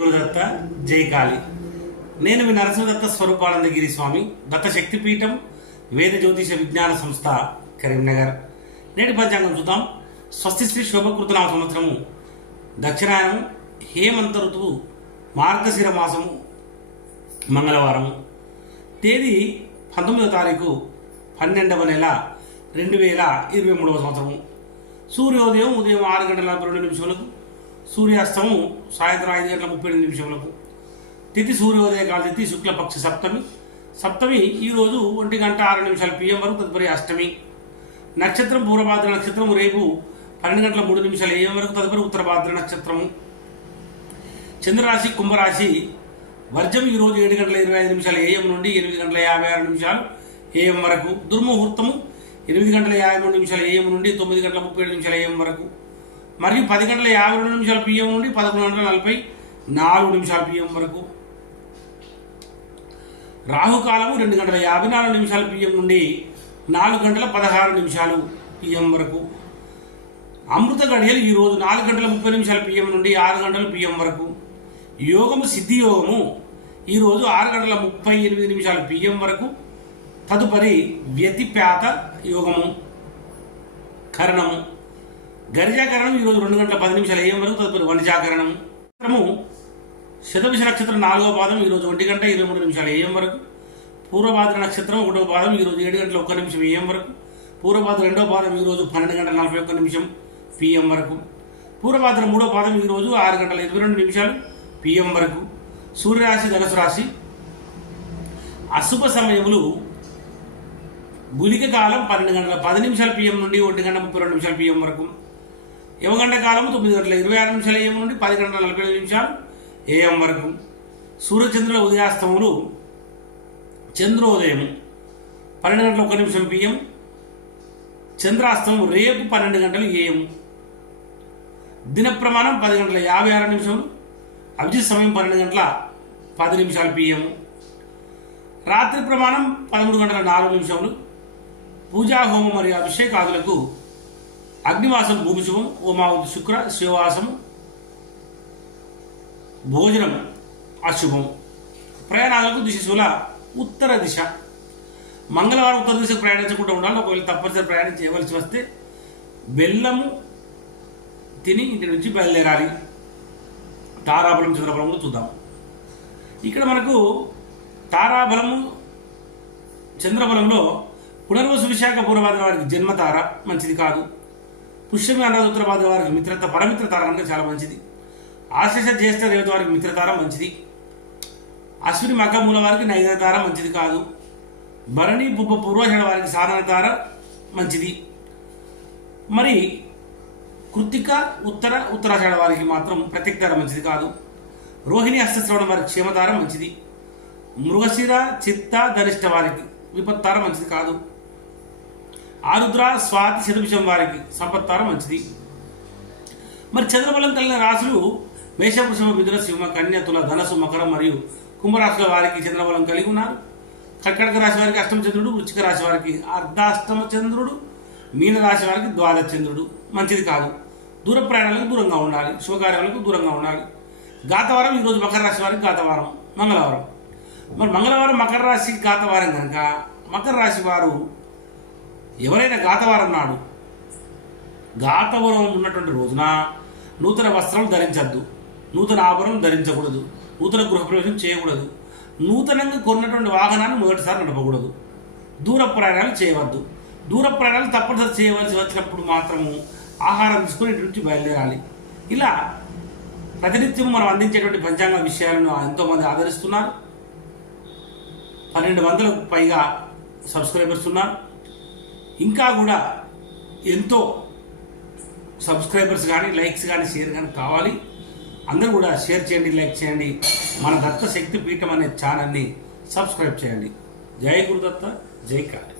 గురుదత్త జై కాళి. నేను మీ నరసింహదత్త స్వరూపానందగిరి స్వామి దత్త శక్తిపీఠం వేద జ్యోతిష విజ్ఞాన సంస్థ కరీంనగర్. నేటి పంచాంగం చూద్దాం. స్వస్తి శ్రీ శోభకృతనామ సంవత్సరము. దక్షిణాయనం హేమంత ఋతువు మార్గశిర మాసము మంగళవారము. తేదీ పంతొమ్మిదవ తారీఖు పన్నెండవ నెల రెండు వేల ఇరవై మూడవ సంవత్సరము. సూర్యోదయం ఉదయం ఆరు గంటల నలభై రెండు నిమిషములకు సూర్యాస్తమం సాయంత్రం ఐదు గంటల ముప్పై ఎనిమిది నిమిషములకు. తిథి సూర్యోదయ కాల తిథి శుక్లపక్ష సప్తమి. సప్తమి ఈరోజు ఒంటి గంట ఆరు నిమిషాల పిఎం వరకు తదుపరి అష్టమి. నక్షత్రం పూర్వభాద్ర నక్షత్రం రేపు పన్నెండు గంటల మూడు నిమిషాలు ఏఎం వరకు తదుపరి ఉత్తరభాద్ర నక్షత్రము. చంద్రరాశి కుంభరాశి వర్జం ఈరోజు ఏడు గంటల ఇరవై ఐదు నిమిషాలు ఏఎం నుండి ఎనిమిది గంటల యాభై ఆరు నిమిషాలు ఏఎం వరకు. దుర్ముహూర్తము ఎనిమిది గంటల యాభై మూడు నిమిషాల ఏఎం నుండి తొమ్మిది గంటల ముప్పై ఏడు నిమిషాల ఏఎం వరకు. మరియు పది గంటల యాభై రెండు నిమిషాల పిఎం నుండి పదకొండు గంటల నలభై నాలుగు నిమిషాల పిఎం వరకు. రాహుకాలము రెండు గంటల యాభై నాలుగు నిమిషాల పిఎం నుండి నాలుగు గంటల పదహారు నిమిషాలు పిఎం వరకు. అమృత గడియలు ఈరోజు నాలుగు గంటల ముప్పై నిమిషాల పిఎం నుండి ఆరు గంటల పిఎం వరకు. యోగము సిద్ధి యోగము ఈరోజు ఆరు గంటల ముప్పై ఎనిమిది నిమిషాల పిఎం వరకు. తదుపరి వ్యతిపాత యోగము కరణము. గరిజాకరణం ఈరోజు రెండు గంటల పది నిమిషాల ఏం వరకు తదుపరి వనిజాకరణం నక్షత్రము శతభిష నక్షత్రం నాలుగో పాదం ఈరోజు ఒంటి గంట ఇరవై మూడు నిమిషాల ఏం వరకు. పూర్వభాద్ర నక్షత్రం ఒకటో పాదం ఈరోజు ఏడు గంటల ఒక్క నిమిషం ఏం వరకు. పూర్వభాద్ర రెండో పాదం ఈరోజు పన్నెండు గంటల నలభై ఒక్క నిమిషం పిఎం వరకు. పూర్వభాద్ర మూడో పాదం ఈరోజు ఆరు గంటల ఇరవై రెండు నిమిషాలు పిఎం వరకు. సూర్యరాశి ధనుసు రాశి అశుభ సమయములు గులిక కాలం పన్నెండు గంటల పది నిమిషాల పిఎం నుండి ఒంటి గంట ముప్పై రెండు నిమిషాల పిఎం వరకు. యువగంట కాలము తొమ్మిది గంటల ఇరవై ఆరు నిమిషాల ఏఎం నుండి పది గంటల నలభై ఐదు నిమిషాలు ఏఎం వరకు. సూర్యచంద్రుల ఉదయాస్తములు చంద్రోదయం పన్నెండు గంటల ఒక నిమిషం పిఎం. చంద్రాస్తము రేపు పన్నెండు గంటలు ఏఎం. దిన ప్రమాణం పది గంటల యాభై ఆరు నిమిషాలు అభిజిత్ సమయం పన్నెండు గంటల పది నిమిషాలు పిఎం. రాత్రి ప్రమాణం పదమూడు గంటల నాలుగు నిమిషములు. పూజా హోమం మరియు అభిషేకాదులకు అగ్నివాసం భూమి శుభం ఓమావతి శుక్ర శివవాసం భోజనం అశుభం. ప్రయాణాలకు దిశ ఉత్తర దిశ. మంగళవారం ఉత్తర దిశకు ప్రయాణించకుండా ఉండాలి. ఒకవేళ తప్పనిసరి ప్రయాణం చేయవలసి వస్తే బెల్లము తిని ఇంటి నుంచి బయలుదేరాలి. తారాబలం చంద్రబలము చూద్దాం. ఇక్కడ మనకు తారాబలము చంద్రబలంలో పునర్వసు విశాఖ పూర్వభాద్ర వారికి జన్మతార మంచిది కాదు. పుష్యమి అన్నది ఉత్తరభాద్ర వారికి మిత్రత పరమిత్రతారం కనుక చాలా మంచిది. ఆశిష జ్యేష్ఠ రేవతి వారికి మిత్రతారం మంచిది. అశ్విని మగ్గ మూల వారికి నైదన మంచిది కాదు. భరణి బుబ్బ పూర్వషణ వారికి సాధనతార మంచిది. మరి కృతిక ఉత్తర ఉత్తరాషాఢ వారికి మాత్రం ప్రత్యక్తార మంచిది కాదు. రోహిణి హస్తశ్రవణం వారికి క్షేమతార మంచిది. మృగశిర చిత్త ధరిష్ట వారికి విపత్తార మంచిది కాదు. ఆరుద్ర స్వాతి శతభిషం వారికి సంపత్తారం మంచిది. మరి చంద్రబలం కలిగిన రాశులు మేషవృషభ మిథున సింహ కన్య తుల ధనసు మకరం మరియు కుంభరాశుల వారికి చంద్రబలం కలిగి ఉన్నారు. కర్కటక రాశి వారికి అష్టమ చంద్రుడు వృచ్చిక రాశి వారికి అర్ధాష్టమ చంద్రుడు మీన రాశి వారికి ద్వాదశ చంద్రుడు. మంచిది కాదు. దూర ప్రయాణాలకు దూరంగా ఉండాలి. శుభకార్యాలకు దూరంగా ఉండాలి. గాతవారం ఈరోజు మకర రాశి వారికి గాతవారం మంగళవారం. మరి మంగళవారం మకర రాశి గాతవారం కనుక మకర రాశి వారు ఎవరైనా గాతవారం నాడు గాతవరం ఉన్నటువంటి రోజున నూతన వస్త్రం ధరించద్దు నూతన ఆభరణం ధరించకూడదు నూతన గృహప్రవేశం చేయకూడదు నూతనంగా కొన్నటువంటి వాహనాన్ని మొదటిసారి నడపకూడదు దూర ప్రయాణాలు చేయవద్దు. దూర ప్రయాణాలు తప్పనిసరి చేయవలసి వచ్చినప్పుడు మాత్రము ఆహారం తీసుకుని ఇటు నుంచి బయలుదేరాలి. ఇలా ప్రతినిత్యం మనం అందించేటువంటి పంచాంగ విషయాలను ఎంతోమంది ఆదరిస్తున్నారు. పన్నెండు వందలకు పైగా సబ్స్క్రైబర్స్ ఉన్నారు. ఇంకా కూడా ఎంతో సబ్స్క్రైబర్స్ కానీ లైక్స్ కానీ షేర్ కానీ కావాలి. అందరూ కూడా షేర్ చేయండి లైక్ చేయండి. మన దత్త శక్తి పీఠం అనే ఛానల్ని సబ్స్క్రైబ్ చేయండి. జై గురుదత్త జై కాళీ.